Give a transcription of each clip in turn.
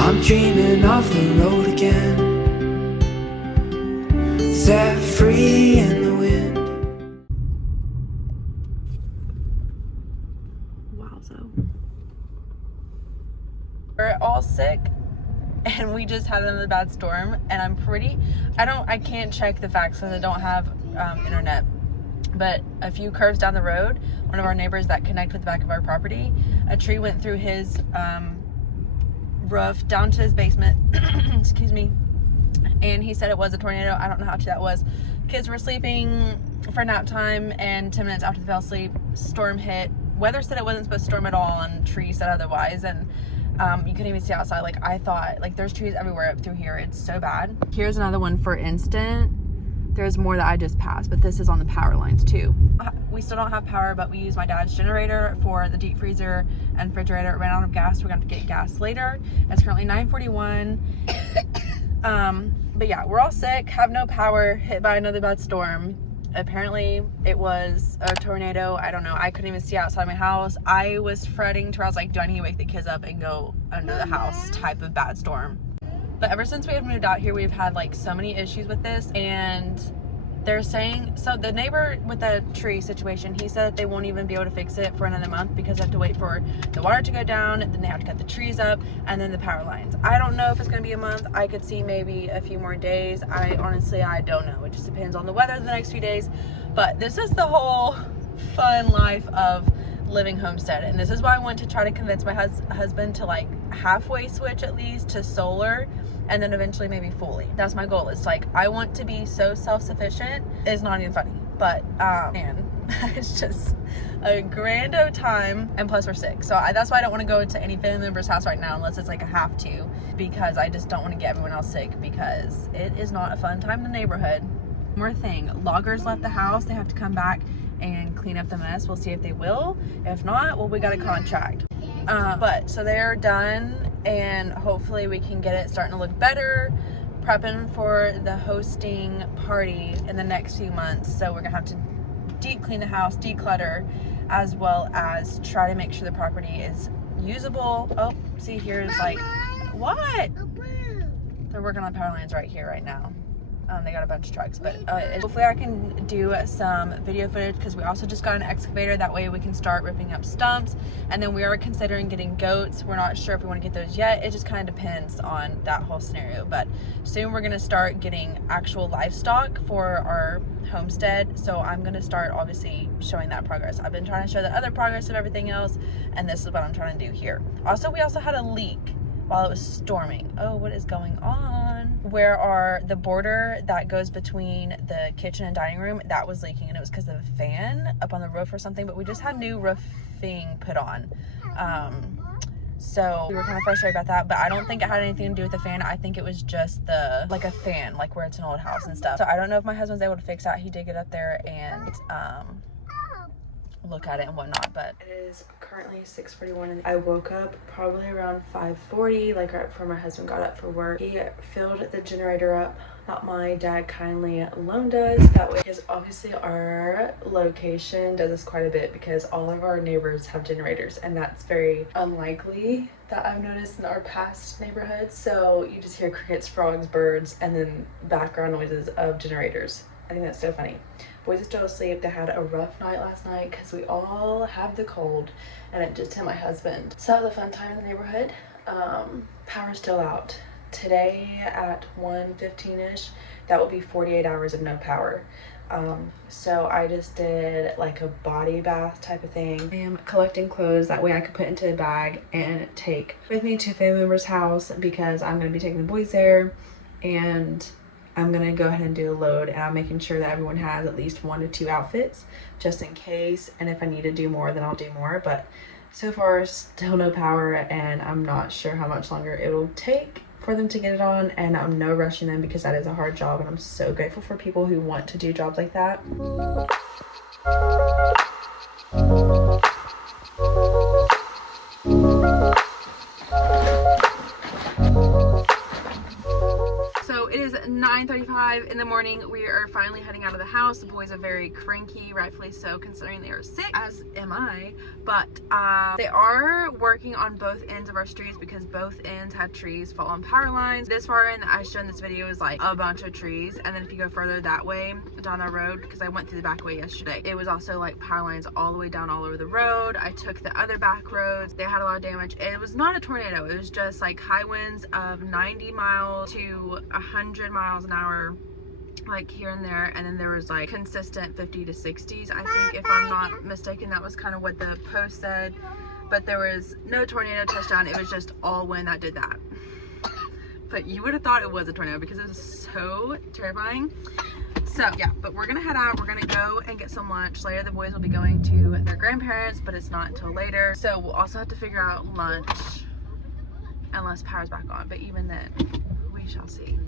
I'm dreaming of the road again, set free in the wind. Wowzo. We're all sick and we just had another bad storm, and I can't check the facts because I don't have internet, but a few curves down the road, one of our neighbors that connect with the back of our property, a tree went through his roof down to his basement. Excuse me. And he said it was a tornado. I don't know how true that was. Kids were sleeping for nap time, and 10 minutes after they fell asleep, storm hit. Weather said it wasn't supposed to storm at all, and trees said otherwise, and you couldn't even see outside. Like, I thought, like, there's trees everywhere up through here. It's so bad. Here's another one for instant. There's more that I just passed, but this is on the power lines too. We still don't have power, but we use my dad's generator for the deep freezer and refrigerator. It ran out of gas. We're going to have to get gas later. It's currently 9:41. But yeah, we're all sick, have no power, hit by another bad storm. Apparently it was a tornado. I don't know. I couldn't even see outside my house. I was fretting to where I was like, do I need to wake the kids up and go under the house type of bad storm. But ever since we have moved out here, we've had like so many issues with this, and they're saying, so the neighbor with the tree situation, he said that they won't even be able to fix it for another month because they have to wait for the water to go down, then they have to cut the trees up, and then the power lines. I don't know if it's going to be a month. I could see maybe a few more days. I don't know. It just depends on the weather the next few days. But this is the whole fun life of living homestead, and this is why I want to try to convince my husband to like halfway switch at least to solar, and then eventually maybe fully. That's my goal. It's like, I want to be so self-sufficient. It's not even funny, but man, it's just a grand old time, and plus we're sick. So that's why I don't want to go into any family member's house right now unless it's like a have to, because I just don't want to get everyone else sick, because it is not a fun time in the neighborhood. More thing, loggers left the house. They have to come back and clean up the mess. We'll see if they will. If not, well, we got a contract. But so they're done, and hopefully we can get it starting to look better, prepping for the hosting party in the next few months. So we're gonna have to deep clean the house, declutter, as well as try to make sure the property is usable. Oh, see, here's like, what? They're working on power lines right here right now. They got a bunch of trucks, but hopefully I can do some video footage, because we also just got an excavator. That way we can start ripping up stumps, and then we are considering getting goats. We're not sure if we want to get those yet. It just kind of depends on that whole scenario, but soon we're going to start getting actual livestock for our homestead. So I'm going to start obviously showing that progress. I've been trying to show the other progress of everything else, and this is what I'm trying to do here. Also, we also had a leak while it was storming. Oh, what is going on? Where the border that goes between the kitchen and dining room, that was leaking, and it was because of a fan up on the roof or something, but we just had new roofing put on. So we were kind of frustrated about that, but I don't think it had anything to do with the fan. I think it was just like a fan, like where it's an old house and stuff. So I don't know if my husband's able to fix that. He did get up there and look at it and whatnot, but it is currently 6:41 and I woke up probably around 5:40, like right before my husband got up for work. He filled the generator up that my dad kindly loaned us, that way, because obviously our location does this quite a bit because all of our neighbors have generators, and that's very unlikely that I've noticed in our past neighborhoods. So you just hear crickets, frogs, birds, and then background noises of generators. I think that's so funny. Boys are still asleep. They had a rough night last night because we all have the cold, and it just hit my husband. So the fun time in the neighborhood, power's still out. Today at 1:15ish, that will be 48 hours of no power. So I just did like a body bath type of thing. I am collecting clothes, that way I could put into a bag and take with me to a family member's house, because I'm going to be taking the boys there, and I'm gonna go ahead and do a load, and I'm making sure that everyone has at least 1 to 2 outfits just in case, and if I need to do more then I'll do more. But so far still no power, and I'm not sure how much longer it'll take for them to get it on, and I'm no rushing them because that is a hard job, and I'm so grateful for people who want to do jobs like that. 9:35 in the morning. We are finally heading out of the house. The boys are very cranky, rightfully so, considering they are sick, as am I. But they are working on both ends of our streets because both ends had trees fall on power lines. This far in, I showed in this video, is like a bunch of trees, and then if you go further that way down the road, because I went through the back way yesterday, it was also like power lines all the way down all over the road. I took the other back roads. They had a lot of damage. It was not a tornado. It was just like high winds of 90 miles to 100 miles an hour, like here and there, and then there was like consistent 50 to 60s. I think, if I'm not mistaken, that was kind of what the post said, but there was no tornado touchdown. It was just all wind that did that. But you would have thought it was a tornado because it was so terrifying. So yeah, but we're gonna head out. We're gonna go and get some lunch later. The boys will be going to their grandparents, but it's not until later, so we'll also have to figure out lunch unless power's back on, but even then we shall see.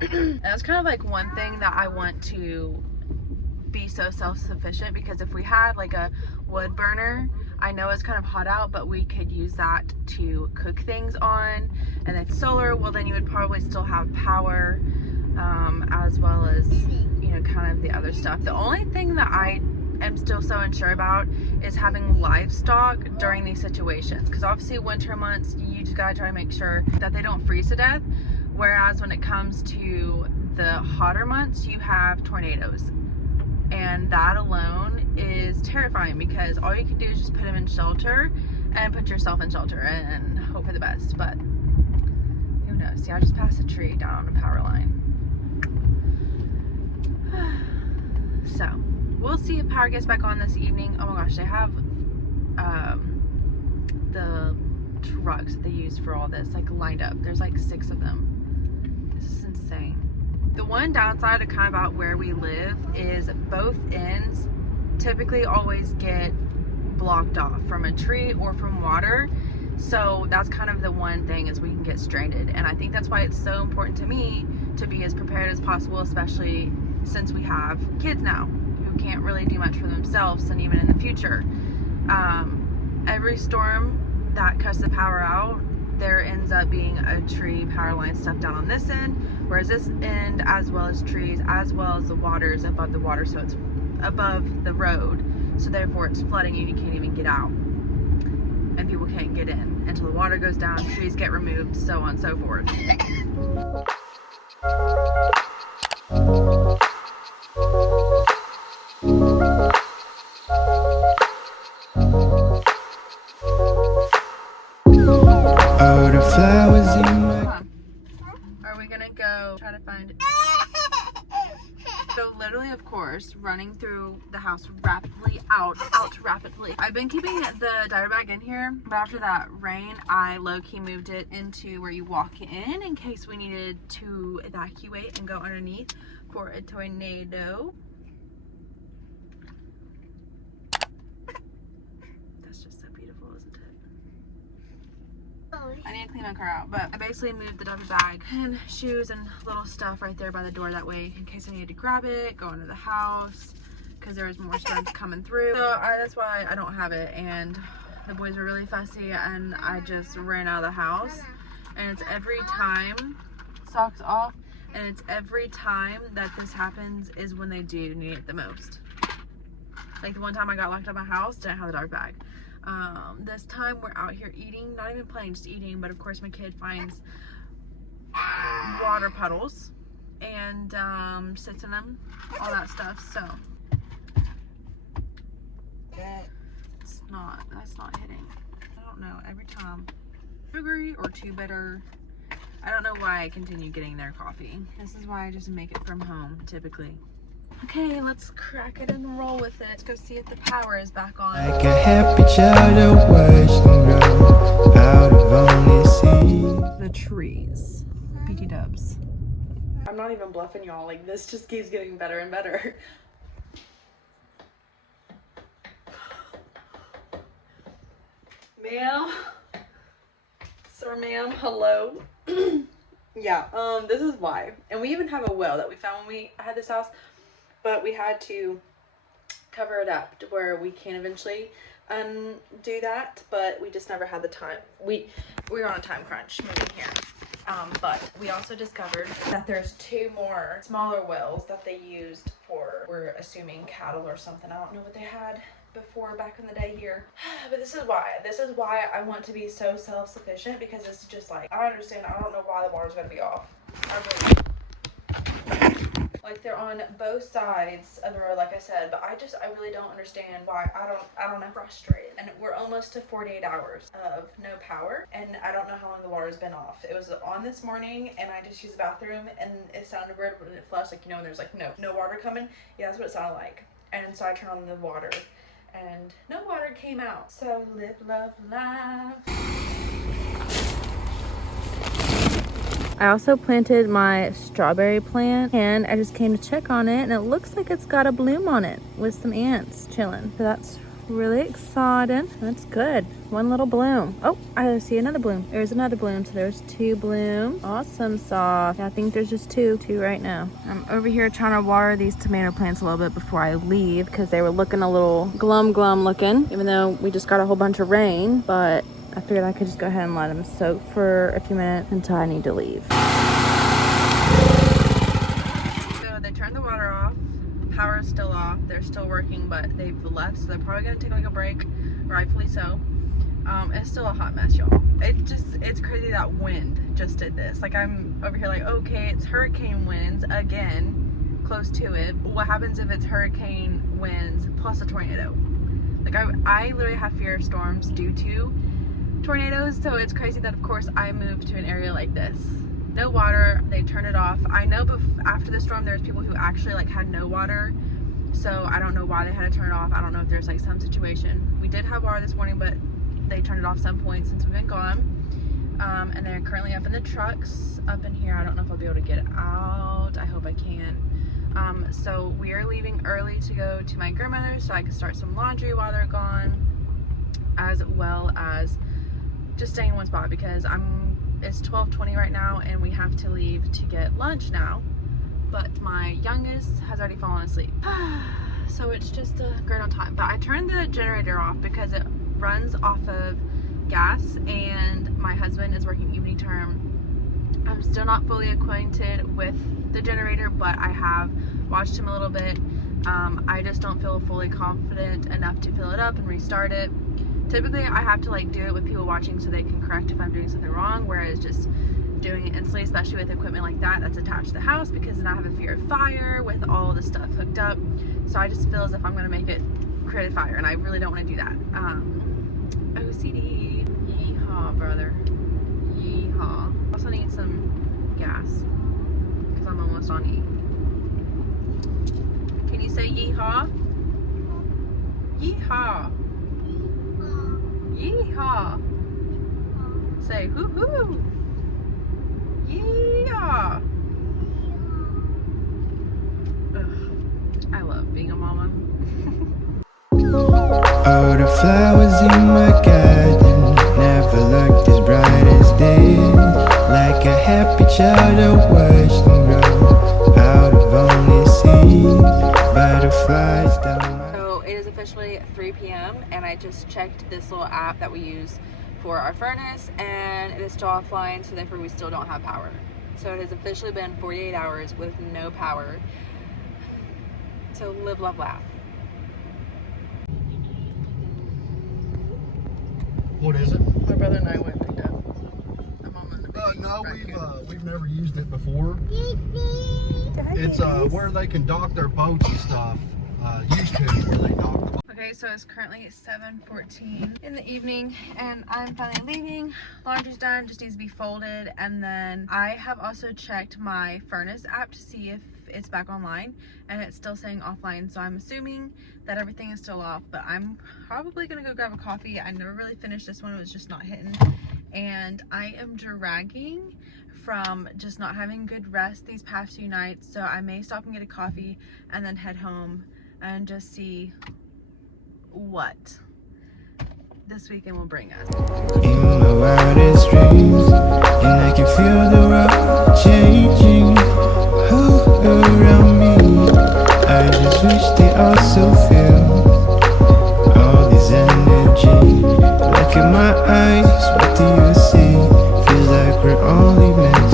And that's kind of like one thing that I want to be so self-sufficient, because if we had like a wood burner, I know it's kind of hot out, but we could use that to cook things on, and then solar, well then you would probably still have power, as well as, you know, kind of the other stuff. The only thing that I am still so unsure about is having livestock during these situations, because obviously winter months you just gotta try to make sure that they don't freeze to death, whereas when it comes to the hotter months you have tornadoes, and that alone is terrifying because all you can do is just put them in shelter and put yourself in shelter and hope for the best. But who knows? See, I just passed a tree down on a power line. So we'll see if power gets back on this evening. Oh my gosh, they have the trucks that they use for all this like lined up. There's like 6 of them. This is insane. The one downside of kind of about where we live is both ends typically always get blocked off from a tree or from water. So that's kind of the one thing, is we can get stranded. And I think that's why it's so important to me to be as prepared as possible, especially since we have kids now who can't really do much for themselves, and even in the future. Every storm that cuts the power out, there ends up being a tree power line stuck down on this end, whereas this end, as well as trees, as well as the water, is above the water, so it's above the road, so therefore it's flooding and you can't even get out, and people can't get in until the water goes down, trees get removed, so on and so forth. All the flowers in my... Are we gonna go try to find... So literally, of course, running through the house rapidly, out rapidly. I've been keeping the diaper bag in here, but after that rain, I low-key moved it into where you walk in case we needed to evacuate and go underneath for a tornado. That's just so beautiful, isn't it? I need to clean my car out, but I basically moved the diaper bag and shoes and little stuff right there by the door, that way in case I needed to grab it, go into the house, because there was more storms coming through. So that's why I don't have it, and the boys were really fussy and I just ran out of the house, and it's every time, socks off, and it's every time that this happens is when they do need it the most. Like the one time I got locked out of my house, didn't have the diaper bag. This time we're out here eating, not even playing, just eating, but of course my kid finds water puddles and sits in them, all that stuff, so that's not hitting. I don't know, every time. Sugary or too bitter. I don't know why I continue getting their coffee. This is why I just make it from home, typically. Okay, let's crack it and roll with it. Let's go see if the power is back on. Like a happy child watching grow out of only sea. The trees. BT dubs. I'm not even bluffing y'all, like this just keeps getting better and better. Ma'am? Sir, ma'am, hello. Yeah, this is why. And we even have a well that we found when we had this house, but we had to cover it up to where we can eventually do that, but we just never had the time. We were on a time crunch moving here. But we also discovered that there's 2 more smaller wells that they used for, we're assuming, cattle or something. I don't know what they had before back in the day here. But this is why I want to be so self-sufficient, because it's just like, I understand, I don't know why the water's gonna be off. I really, like, they're on both sides of the road, like I said, but I really don't understand why. I don't know. Frustrated. And we're almost to 48 hours of no power, and I don't know how long the water's been off. It was on this morning, and I just used the bathroom, and it sounded weird when it flushed, like, you know, when there's like no water coming. Yeah, that's what it sounded like. And so I turned on the water, and no water came out. So live, love, laugh. I also planted my strawberry plant, and I just came to check on it, and it looks like it's got a bloom on it with some ants chilling. So that's really exciting. That's good. One little bloom. Oh, I see another bloom. There's another bloom. So there's 2 blooms. Awesome sauce. Yeah, I think there's just two right now. I'm over here trying to water these tomato plants a little bit before I leave, because they were looking a little glum looking, even though we just got a whole bunch of rain. But I figured I could just go ahead and let them soak for a few minutes until I need to leave. So they turned the water off. Power is still off. They're still working, but they've left, so they're probably gonna take like a break, rightfully so. It's still a hot mess, y'all. It's crazy that wind just did this. Like, I'm over here like, okay, it's hurricane winds again, close to it. What happens if it's hurricane winds plus a tornado? Like, I literally have fear of storms due to tornadoes, so it's crazy that, of course, I moved to an area like this. No water, they turned it off. I know after the storm there's people who actually like had no water, so I don't know why they had to turn it off. I don't know if there's like some situation. We did have water this morning, but they turned it off some point since we've been gone. And they're currently up in the trucks up in here. I don't know if I'll be able to get out. I hope I can. So we are leaving early to go to my grandmother's so I can start some laundry while they're gone, as well as just staying in one spot, because it's 12:20 right now and we have to leave to get lunch now, but my youngest has already fallen asleep. So it's just a great on time. But I turned the generator off because it runs off of gas, and my husband is working evening term. I'm still not fully acquainted with the generator, but I have watched him a little bit. I just don't feel fully confident enough to fill it up and restart it. Typically I have to like do it with people watching so they can correct if I'm doing something wrong, whereas just doing it instantly, especially with equipment like that that's attached to the house, because then I have a fear of fire with all the stuff hooked up. So I just feel as if I'm gonna make it create a fire, and I really don't want to do that. OCD. Yeehaw, brother. Yeehaw. Also need some gas because I'm almost on E. Can you say yeehaw? Yeehaw. Yeehaw. Say hoo-hoo. Yeehaw. Ugh, I love being a mama. All the flowers in my garden never looked as bright as this. Like a happy child I watched them grow out of only seeds. Butterflies down my... So it is officially 3 p.m. and I just checked this little app that we use for our furnace, and it is still offline, so therefore we still don't have power. So it has officially been 48 hours with no power. So live, love, laugh. What is it? My brother and I went and picked up a mama and a baby. No, we've never used it before. It's where they can dock their boats and stuff. Used to where they dock the boats. Okay, so it's currently 7:14 in the evening and I'm finally leaving. Laundry's done, just needs to be folded. And then I have also checked my furnace app to see if it's back online, and it's still saying offline, so I'm assuming that everything is still off. But I'm probably gonna go grab a coffee. I never really finished this one, it was just not hitting, and I am dragging from just not having good rest these past few nights, so I may stop and get a coffee and then head home and just see what this weekend will bring us. In my wildest dreams, and I can feel the world changing around me. I just wish they also feel all this energy. Look in my eyes, what do you see? Feels like we're only meant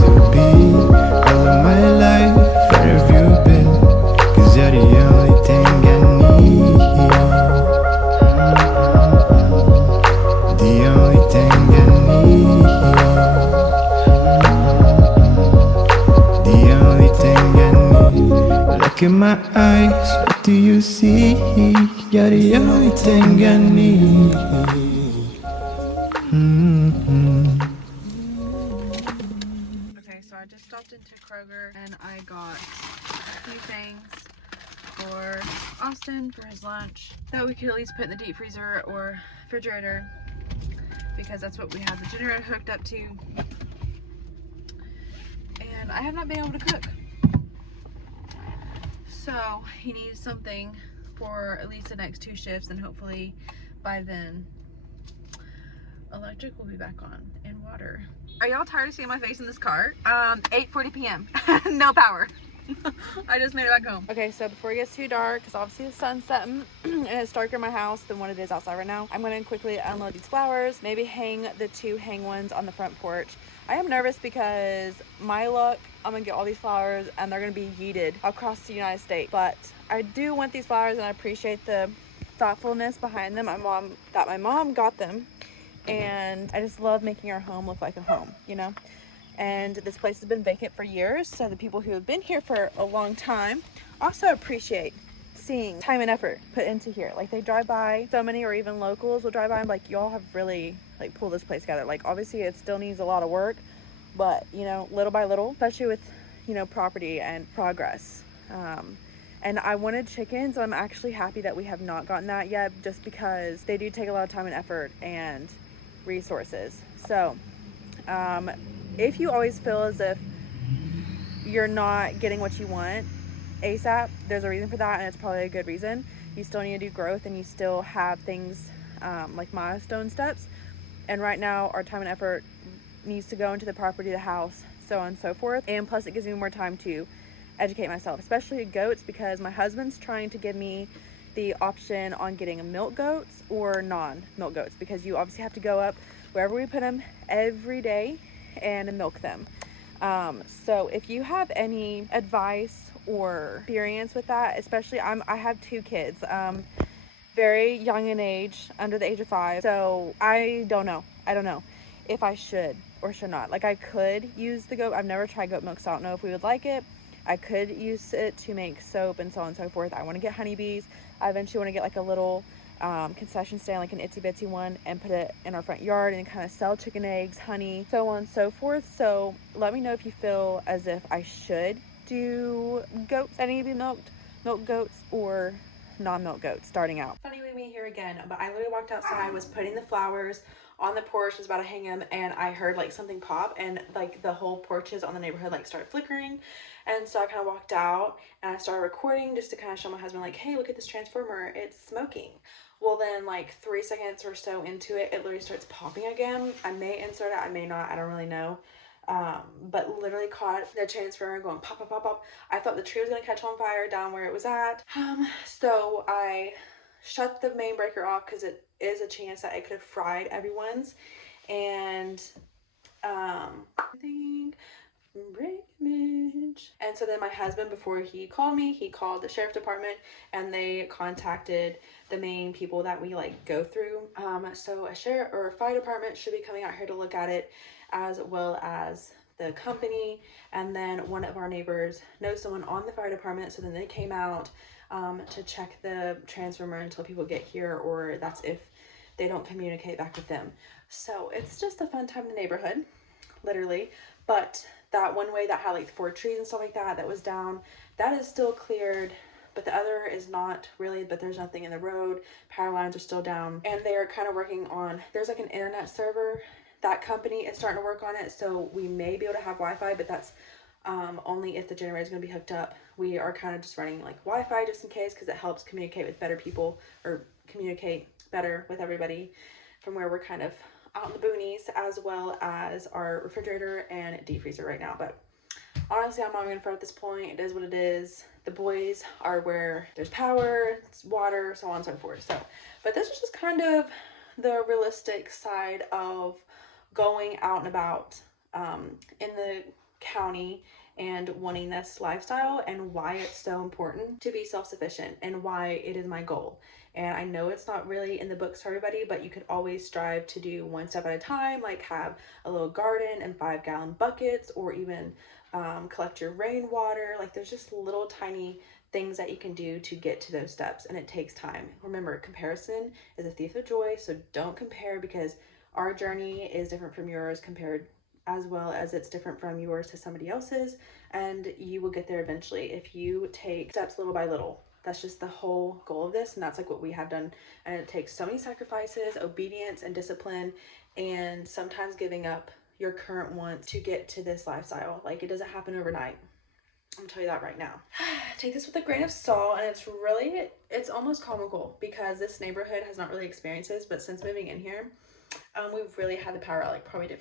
in my eyes, what do you see? You're the only thing I need. Okay, so I just stopped into Kroger and I got a few things for Austin for his lunch that we could at least put in the deep freezer or refrigerator, because that's what we have the generator hooked up to. And I have not been able to cook. So he needs something for at least the next 2 shifts, and hopefully by then electric will be back on and water. Are y'all tired of seeing my face in this car? 8:40 p.m. No power. I just made it back home. Okay, so before it gets too dark, because obviously the sun's setting and it's darker in my house than what it is outside right now, I'm going to quickly unload these flowers, maybe hang the 2 hang ones on the front porch. I am nervous because my luck, I'm going to get all these flowers and they're going to be yeeted across the United States. But I do want these flowers and I appreciate the thoughtfulness behind them. My mom got them, and I just love making our home look like a home, you know? And this place has been vacant for years, so the people who have been here for a long time also appreciate seeing time and effort put into here. Like, they drive by, so many, or even locals will drive by and be like, y'all have really like pulled this place together. Like, obviously it still needs a lot of work, but you know, little by little, especially with, you know, property and progress. And I wanted chickens, so I'm actually happy that we have not gotten that yet, just because they do take a lot of time and effort and resources. So if you always feel as if you're not getting what you want ASAP, there's a reason for that, and it's probably a good reason. You still need to do growth, and you still have things like milestone steps, and right now our time and effort needs to go into the property, the house, so on and so forth. And plus it gives me more time to educate myself, especially goats, because my husband's trying to give me the option on getting milk goats or non-milk goats, because you obviously have to go up wherever we put them every day and milk them. So if you have any advice or experience with that, especially I have 2 kids, very young in age, under the age of 5, so I don't know if I should or should not. Like, I could use the goat, I've never tried goat milk, so I don't know if we would like it. I could use it to make soap and so on and so forth. I want to get honeybees. I eventually want to get like a little concession stand, like an itsy bitsy one, and put it in our front yard and kind of sell chicken eggs, honey, so on and so forth. So let me know if you feel as if I should do goats that need to be milked, milk goats, or non-milk goats starting out. Funny me here again, but I literally walked outside, was putting the flowers on the porch, was about to hang them, and I heard like something pop, and like the whole porches on the neighborhood like started flickering. And so I kind of walked out and I started recording just to kind of show my husband, like, hey, look at this transformer, it's smoking. Well, then like 3 seconds or so into it, it literally starts popping again. I may insert it, I may not, I don't really know. But literally caught the transformer going pop, pop, pop, pop. I thought the tree was gonna catch on fire down where it was at. So I shut the main breaker off, because it is a chance that it could have fried everyone's. And I think image. And so then my husband, before he called me, he called the sheriff department, and they contacted the main people that we like go through. So a sheriff or a fire department should be coming out here to look at it, as well as the company. And then one of our neighbors knows someone on the fire department, so then they came out to check the transformer until people get here, or that's if they don't communicate back with them. So it's just a fun time in the neighborhood, literally. But that one way that had like 4 trees and stuff like that, that was down, that is still cleared, but the other is not really. But there's nothing in the road, power lines are still down, and they're kind of working on, there's like an internet server, that company is starting to work on it, so we may be able to have Wi-Fi, but that's only if the generator is going to be hooked up. We are kind of just running like Wi-Fi just in case, because it helps communicate with better people, or communicate better with everybody from where we're kind of out in the boonies, as well as our refrigerator and deep freezer right now. But honestly, I'm not even fret at this point. It is what it is. The boys are where there's power, water, so on and so forth. So, but this is just kind of the realistic side of going out and about in the county and wanting this lifestyle, and why it's so important to be self-sufficient, and why it is my goal. And I know it's not really in the books for everybody, but you could always strive to do one step at a time, like have a little garden and 5-gallon buckets, or even collect your rainwater. Like, there's just little tiny things that you can do to get to those steps, and it takes time. Remember, comparison is a thief of joy, so don't compare, because our journey is different from yours, compared as well as it's different from yours to somebody else's, and you will get there eventually if you take steps little by little. That's just the whole goal of this, and that's like what we have done. And it takes so many sacrifices, obedience, and discipline, and sometimes giving up your current wants to get to this lifestyle. Like, it doesn't happen overnight. I'm gonna tell you that right now. Take this with a grain of salt, and it's almost comical, because this neighborhood has not really experienced this, but since moving in here, we've really had the power out, like probably 3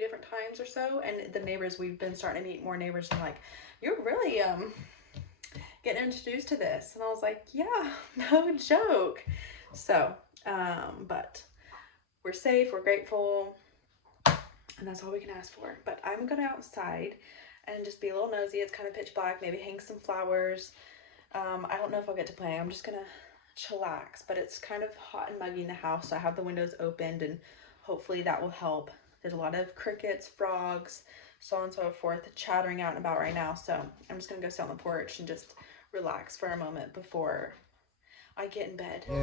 different times or so. And the neighbors, we've been starting to meet more neighbors, and like, you're really getting introduced to this. And I was like, yeah, no joke. So but we're safe, we're grateful, and that's all we can ask for. But I'm gonna outside and just be a little nosy. It's kind of pitch black, maybe hang some flowers. I don't know if I'll get to play. I'm just gonna chillax, but it's kind of hot and muggy in the house, so I have the windows opened, and hopefully that will help. There's a lot of crickets, frogs, so on and so forth chattering out and about right now, so I'm just gonna go sit on the porch and just relax for a moment before I get in bed. It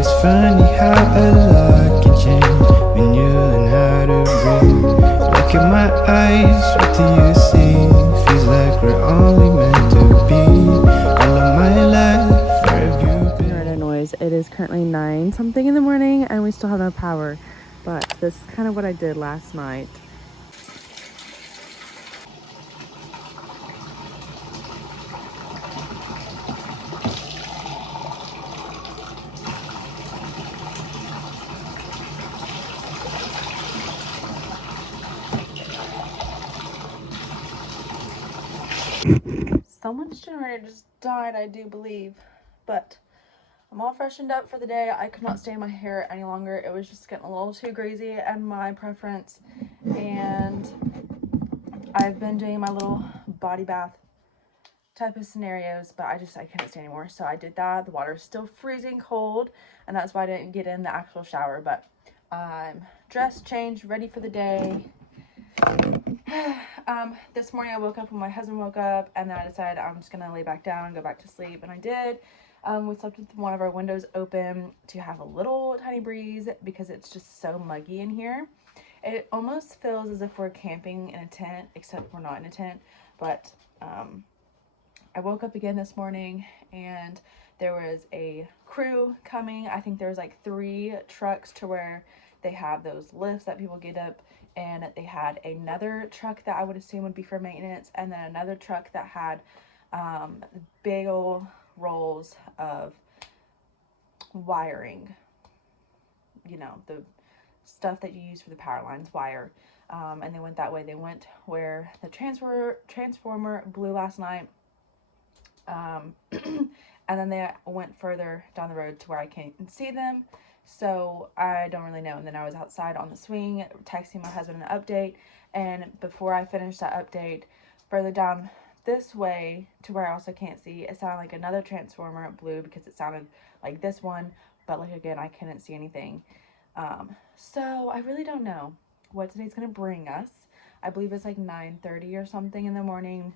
is funny how a lot can change when you learn how to breathe. Look at my eyes, what do you see? Feels like we're only meant to be. All of my life, where have you been? Heard a noise. It is currently 9 something in the morning, and we still have no power. But this is kind of what I did last night. Someone's generator just died, I do believe, but I'm all freshened up for the day. I could not stay in my hair any longer. It was just getting a little too greasy and my preference, and I've been doing my little body bath type of scenarios, but I couldn't stay anymore, so I did that. The water is still freezing cold, and that's why I didn't get in the actual shower, but I'm dressed, changed, ready for the day. This morning I woke up when my husband woke up, and then I decided I'm just gonna lay back down and go back to sleep, and I did. We slept with one of our windows open to have a little tiny breeze, because it's just so muggy in here. It almost feels as if we're camping in a tent, except we're not in a tent. But I woke up again this morning, and there was a crew coming. I think there was like 3 trucks to where they have those lifts that people get up, and they had another truck that I would assume would be for maintenance, and then another truck that had big old rolls of wiring, you know, the stuff that you use for the power lines, wire. And they went that way. They went where the transformer blew last night, and then they went further down the road to where I can't see them, so I don't really know. And then I was outside on the swing texting my husband an update, and before I finished that update, further down this way to where I also can't see, it sounded like another transformer blew, because it sounded like this one, but like again, I couldn't see anything. So I really don't know what today's gonna bring us. I believe it's like 9:30 or something in the morning.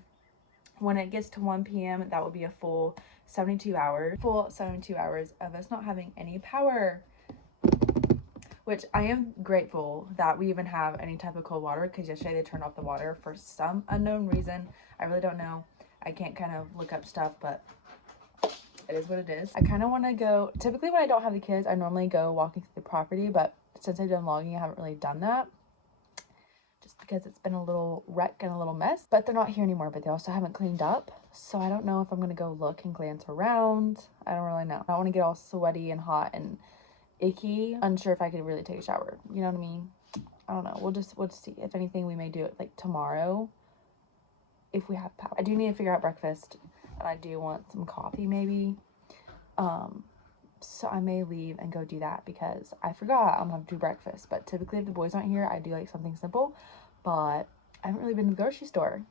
When it gets to 1 p.m, that will be a full 72 hours of us not having any power, which I am grateful that we even have any type of cold water, because yesterday they turned off the water for some unknown reason. I really don't know. I can't kind of look up stuff, but it is what it is. I kind of want to go, typically when I don't have the kids, I normally go walking through the property, but since I've done logging, I haven't really done that, just because it's been a little wreck and a little mess. But they're not here anymore, but they also haven't cleaned up, so I don't know if I'm going to go look and glance around. I don't really know. I don't want to get all sweaty and hot and icky. Unsure if I could really take a shower, you know what I mean? I don't know. We'll just see. If anything, we may do it like tomorrow if we have power. I do need to figure out breakfast, and I do want some coffee maybe, so I may leave and go do that, because I forgot I'm gonna have to do breakfast. But typically if the boys aren't here, I do like something simple, but I haven't really been to the grocery store.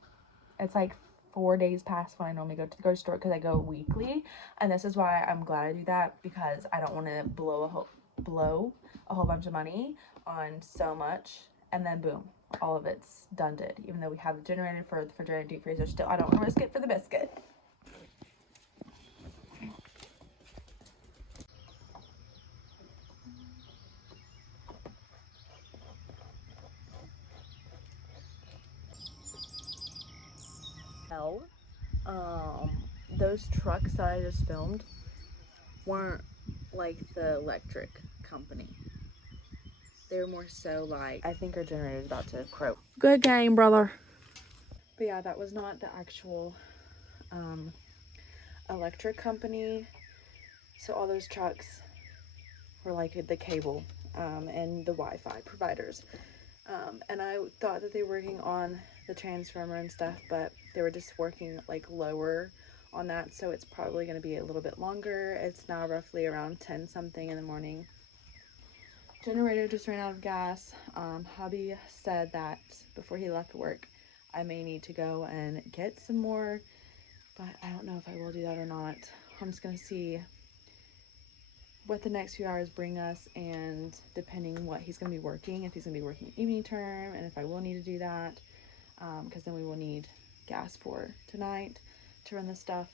It's like 4 days past when I normally go to the grocery store, because I go weekly, and this is why I'm glad I do that, because I don't want to blow a whole bunch of money on so much, and then boom, all of it's done did. Even though we have the generator for the refrigerator and deep freezer, still I don't want to risk it for the biscuit. Those trucks that I just filmed weren't like the electric company. They were more so like, I think our generator is about to croak. Good game, brother. But yeah, that was not the actual electric company. So all those trucks were like the cable and the Wi-Fi providers. And I thought that they were working on the transformer and stuff, but they were just working like lower on that, so it's probably going to be a little bit longer. It's now roughly around 10 something in the morning. Generator just ran out of gas. Hubby said that before he left work I may need to go and get some more, but I don't know if I will do that or not. I'm just going to see what the next few hours bring us, and depending what he's going to be working, if he's going to be working evening term, and if I will need to do that, because then we will need gas for tonight to run this stuff.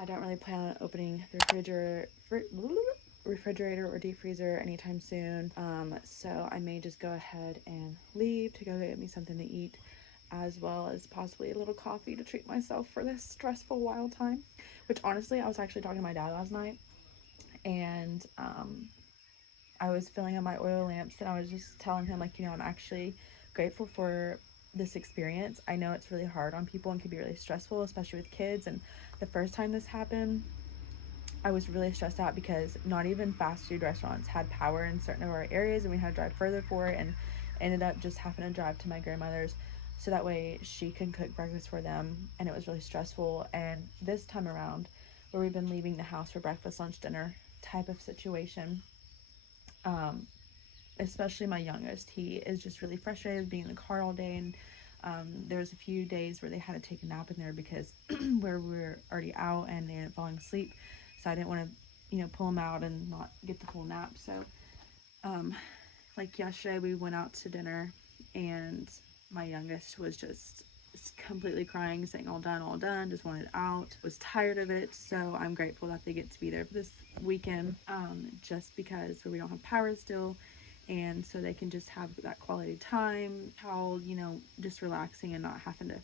I don't really plan on opening the refrigerator or deep freezer anytime soon, so I may just go ahead and leave to go get me something to eat, as well as possibly a little coffee to treat myself for this stressful wild time. Which honestly, I was actually talking to my dad last night, and I was filling up my oil lamps, and I was just telling him, like, I'm actually grateful for this experience. I know it's really hard on people and can be really stressful, especially with kids. And the first time this happened, I was really stressed out because not even fast food restaurants had power in certain of our areas, and we had to drive further for it, and ended up just having to drive to my grandmother's so that way she can cook breakfast for them. And it was really stressful. And this time around, where we've been leaving the house for breakfast, lunch, dinner type of situation, especially my youngest, he is just really frustrated being in the car all day. And there was a few days where they had to take a nap in there because where we were already out, and they ended up falling asleep, so I didn't want to pull him out and not get the full nap. So like yesterday we went out to dinner, and my youngest was just completely crying, saying all done, just wanted out, was tired of it. So I'm grateful that they get to be there for this weekend, just because we don't have power still, and so they can just have that quality time, how just relaxing and not having to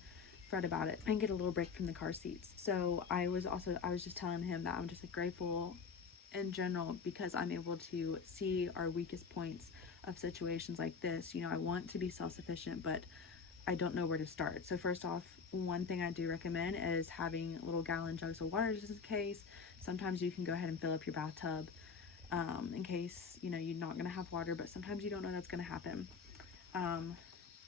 fret about it, and get a little break from the car seats. So I was just telling him that I'm just grateful in general because I'm able to see our weakest points of situations like this. I want to be self-sufficient, but I don't know where to start. So first off, one thing I do recommend is having little gallon jugs of water just in case. Sometimes you can go ahead and fill up your bathtub in case you're not going to have water, but sometimes you don't know that's going to happen.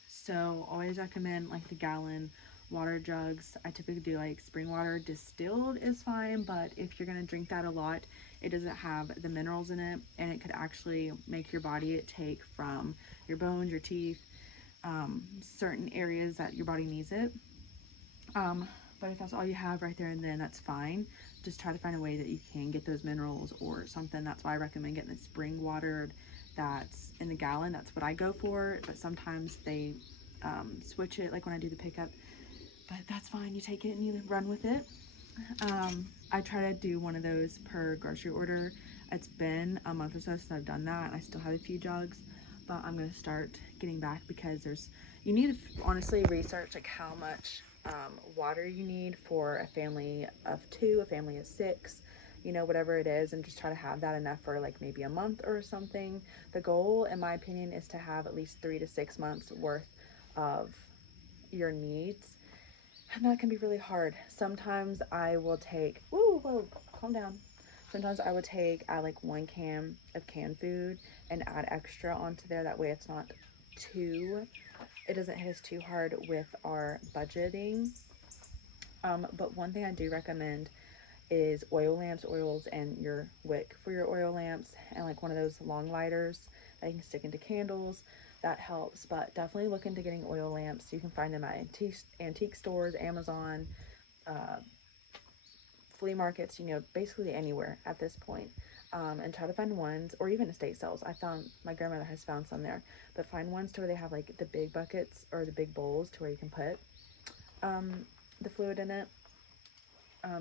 So always recommend like the gallon water jugs. I typically do like spring water. Distilled is fine, but if you're going to drink that a lot, it doesn't have the minerals in it, and it could actually make your body take from your bones, your teeth, certain areas that your body needs it. But if that's all you have right there and then, that's fine. Just try to find a way that you can get those minerals or something. That's why I recommend getting the spring water that's in the gallon. That's what I go for, but sometimes they switch it, like when I do the pickup. But that's fine. You take it and you run with it. I try to do one of those per grocery order. It's been a month or so since I've done that, and I still have a few jugs, but I'm going to start getting back because you need to honestly research like how much water you need for a family of 2, a family of 6, whatever it is, and just try to have that enough for like maybe a month or something. The goal, in my opinion, is to have at least 3 to 6 months worth of your needs. And that can be really hard. Sometimes I will take, whoa, calm down. Sometimes I would add like 1 can of canned food and add extra onto there. That way it doesn't hit us too hard with our budgeting. But one thing I do recommend is oil lamps, oils, and your wick for your oil lamps, and like one of those long lighters that you can stick into candles. That helps. But definitely look into getting oil lamps. You can find them at antique stores, Amazon, flea markets, basically anywhere at this point. and try to find ones, or even estate sales. I found, my grandmother has found some there, but find ones to where they have like the big buckets or the big bowls to where you can put the fluid in it.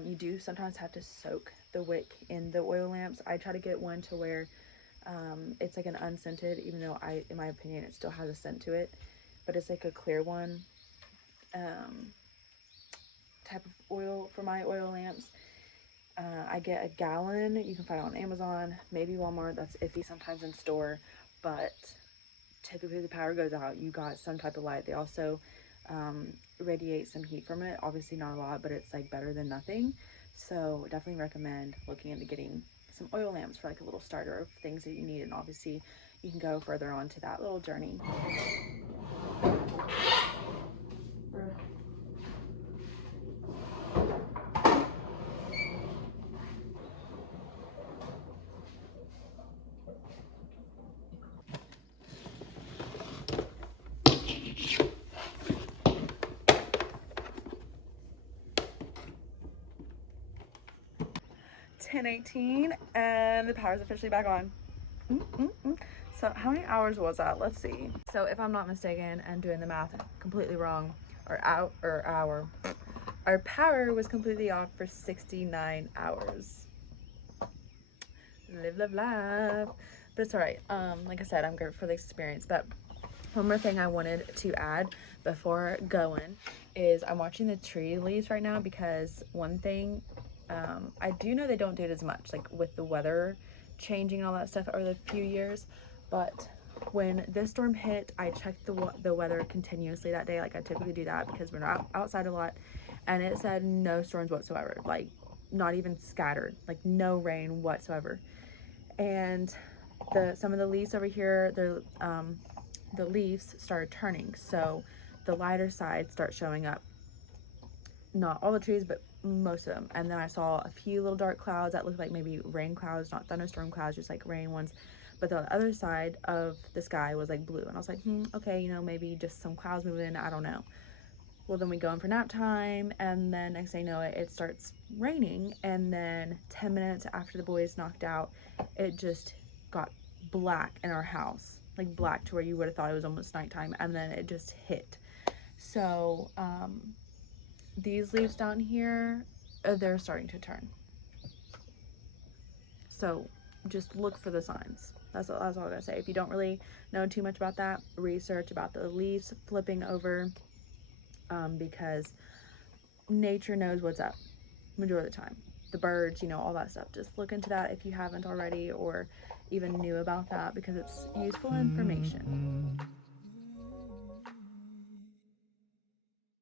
You do sometimes have to soak the wick in the oil lamps. I try to get one to where it's like an unscented, even though in my opinion, it still has a scent to it, but it's like a clear one type of oil for my oil lamps. I get a gallon. You can find it on Amazon, maybe Walmart. That's iffy sometimes in store, but typically the power goes out, you got some type of light. They also radiate some heat from it. Obviously not a lot, but it's like better than nothing. So definitely recommend looking into getting some oil lamps for like a little starter of things that you need. And obviously you can go further on to that little journey. 10:18 and the power's officially back on. So how many hours was that? Let's see. So if I'm not mistaken and doing the math completely wrong, our power was completely off for 69 hours. Live, love, laugh. But it's all right. Like I said, I'm grateful for the experience. But one more thing I wanted to add before going is I'm watching the tree leaves right now, because one thing, I do know they don't do it as much, like with the weather changing and all that stuff over the few years, but when this storm hit, I checked the weather continuously that day, like I typically do that because we're not outside a lot, and it said no storms whatsoever, like not even scattered, like no rain whatsoever. And some of the leaves over here, the leaves started turning, so the lighter side starts showing up. Not all the trees, but most of them. And then I saw a few little dark clouds that looked like maybe rain clouds, not thunderstorm clouds, just like rain ones. But the other side of the sky was like blue, and I was like, okay, you know, maybe just some clouds moving in, I don't know. Well, then we go in for nap time, and then next thing you know, it starts raining, and then 10 minutes after the boys knocked out, it just got black in our house, like black to where you would have thought it was almost nighttime, and then it just hit. So these leaves down here, they're starting to turn. So just look for the signs. That's all I gotta say. If you don't really know too much about that, research about the leaves flipping over, because nature knows what's up majority of the time. The birds, you know, all that stuff. Just look into that if you haven't already, or even knew about that, because it's useful information.